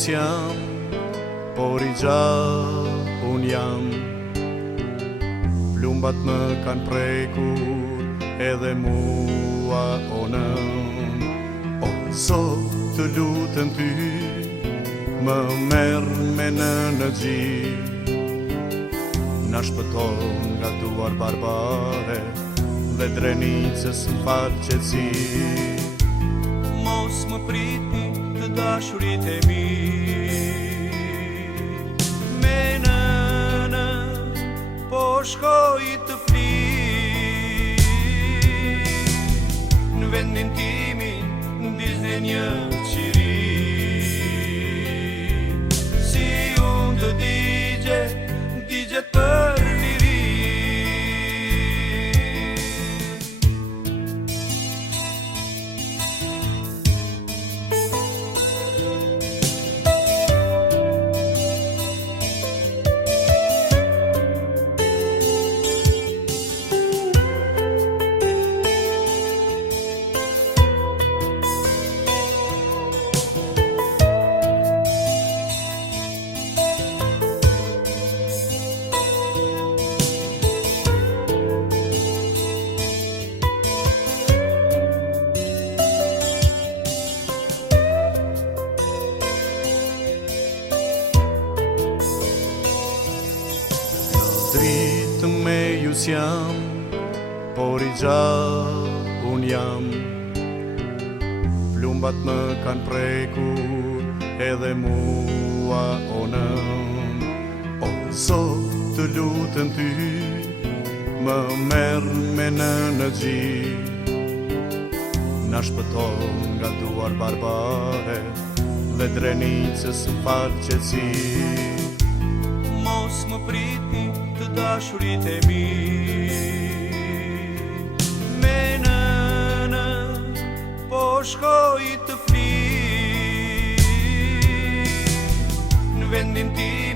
s'jam, por I gjallë unë jam. Plumbat më kanë prekur edhe mua onën. O Zot, të lutem ty, më merr me në gjith. Na shpëton nga duar barbare dhe drenicës m'fal qetësi. Mos më pritni të dashurit e mi. Me nënë po shkoj të fli. Në vendin timin ndizne një qiri. Si unë të digjet për liri. Dritë me ju s'jam, por I gjallë unë jam. Plumbat më kanë prekur edhe mua onën. O Zot, të lutem ty, më merr me në gjith. Na shpëton nga duar barbare dhe drenicës m'fal qetësi. Mos më pritni të dashurit e mi. Me nënë po shkoj të fli. Në vendin tim